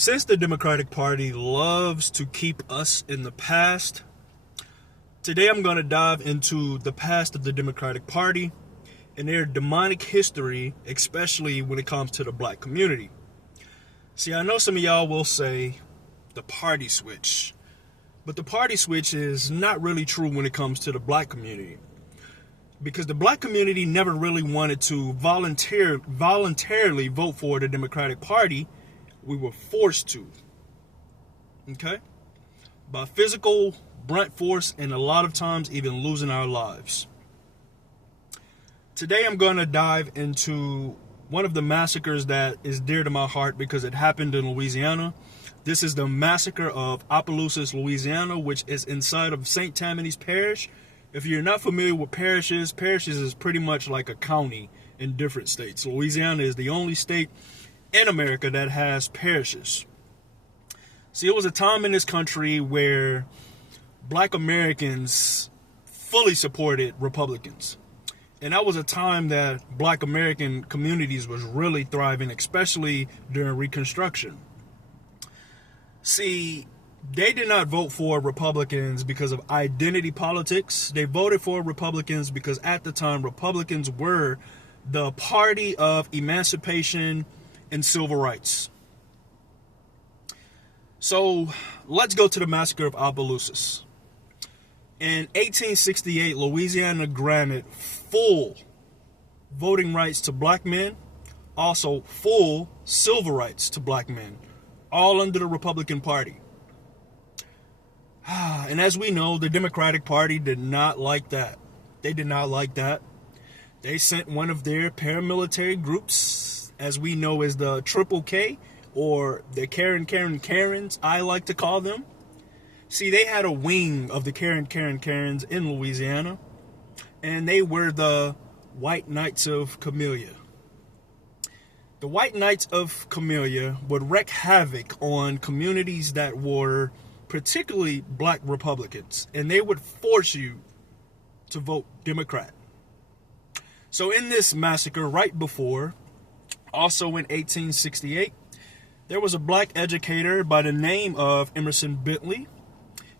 Since the Democratic Party loves to keep us in the past, today I'm going to dive into the past of the Democratic Party and their demonic history, especially when it comes to the black community. See, I know some of y'all will say the party switch, but the party switch is not really true when it comes to the black community, because the black community never really wanted to voluntarily vote for the Democratic Party. We were forced to, okay? By physical, brunt force, and a lot of times even losing our lives. Today I'm going to dive into one of the massacres that is dear to my heart because it happened in Louisiana. This is the Massacre of Opelousas, Louisiana, which is inside of St. Tammany's Parish. If you're not familiar with parishes is pretty much like a county in different states. Louisiana is the only state in America that has parishes. See, it was a time in this country where black Americans fully supported Republicans. And that was a time that black American communities was really thriving, especially during Reconstruction. See, they did not vote for Republicans because of identity politics. They voted for Republicans because at the time, Republicans were the party of emancipation and civil rights. So let's go to the Massacre of Opelousas. In 1868, Louisiana granted full voting rights to black men, also full civil rights to black men, all under the Republican Party. And as we know, the Democratic Party did not like that. They did not like that. They sent one of their paramilitary groups, as we know as the Triple K, or the Karens, I like to call them. See, they had a wing of the Karens in Louisiana, and they were the White Knights of Camellia. The White Knights of Camellia would wreak havoc on communities that were particularly black Republicans, and they would force you to vote Democrat. So in this massacre right before, also in 1868, there was a black educator by the name of Emerson Bentley.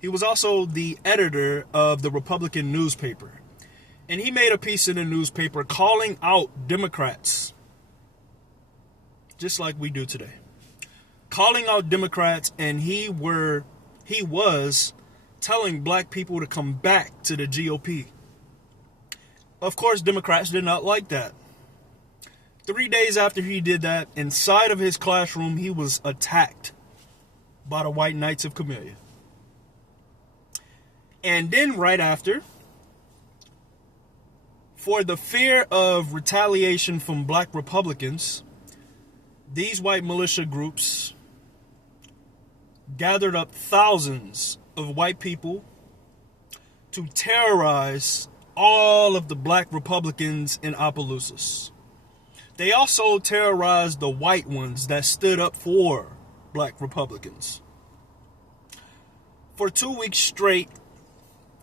He was also the editor of the Republican newspaper. And he made a piece in the newspaper calling out Democrats, just like we do today. Calling out Democrats, and he was telling black people to come back to the GOP. Of course, Democrats did not like that. 3 days after he did that, inside of his classroom, he was attacked by the White Knights of Camellia. And then right after, for the fear of retaliation from black Republicans, these white militia groups gathered up thousands of white people to terrorize all of the black Republicans in Opelousas. They also terrorized the white ones that stood up for black Republicans. For 2 weeks straight,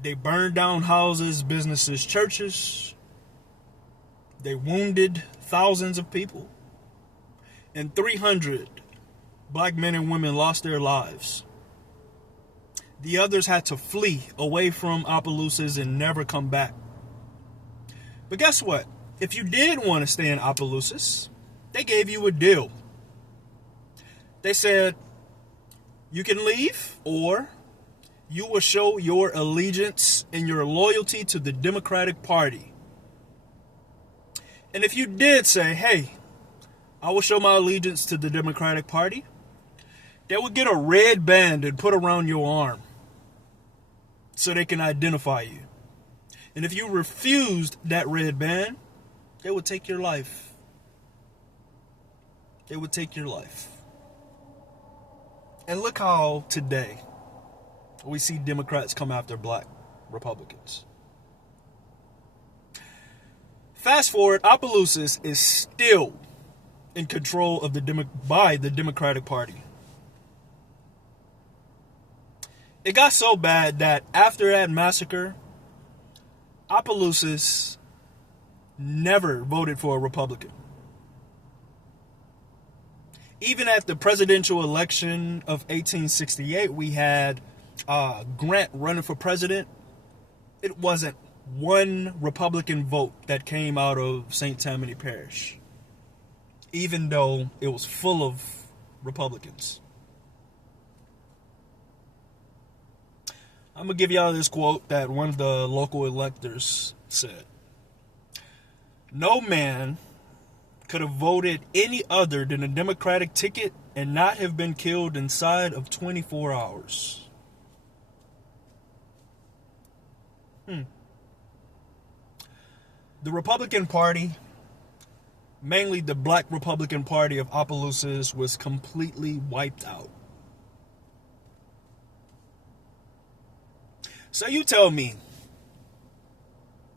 they burned down houses, businesses, churches. They wounded thousands of people. And 300 black men and women lost their lives. The others had to flee away from Opelousas and never come back. But guess what? If you did want to stay in Opelousas, they gave you a deal. They said, you can leave, or you will show your allegiance and your loyalty to the Democratic Party. And if you did say, hey, I will show my allegiance to the Democratic Party, they would get a red band and put around your arm so they can identify you. And if you refused that red band, they would take your life. They would take your life. And look how today we see Democrats come after black Republicans. Fast forward, Opelousas is still in control of by the Democratic Party. It got so bad that after that massacre, Opelousas never voted for a Republican. Even at the presidential election of 1868, we had Grant running for president. It wasn't one Republican vote that came out of St. Tammany Parish, even though it was full of Republicans. I'm going to give y'all this quote that one of the local electors said. "No man could have voted any other than a Democratic ticket and not have been killed inside of 24 hours. The Republican Party, mainly the Black Republican Party of Opelousas, was completely wiped out. So you tell me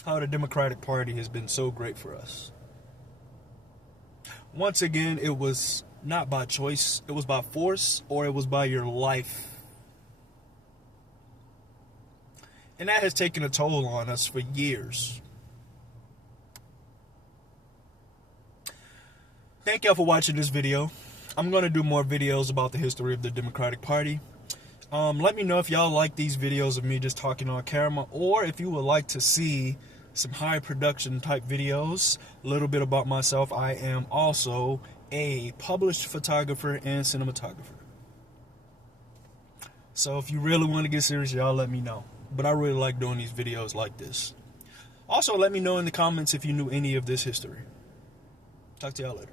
how the Democratic Party has been so great for us. Once again, it was not by choice, it was by force, or it was by your life. And that has taken a toll on us for years. Thank y'all for watching this video. I'm going to do more videos about the history of the Democratic Party. Let me know if y'all like these videos of me just talking on camera, or if you would like to see some high production type videos. A little bit about myself: I am also a published photographer and cinematographer. So if you really want to get serious, y'all let me know. But I really like doing these videos like this. Also, let me know in the comments if you knew any of this history. Talk to y'all later.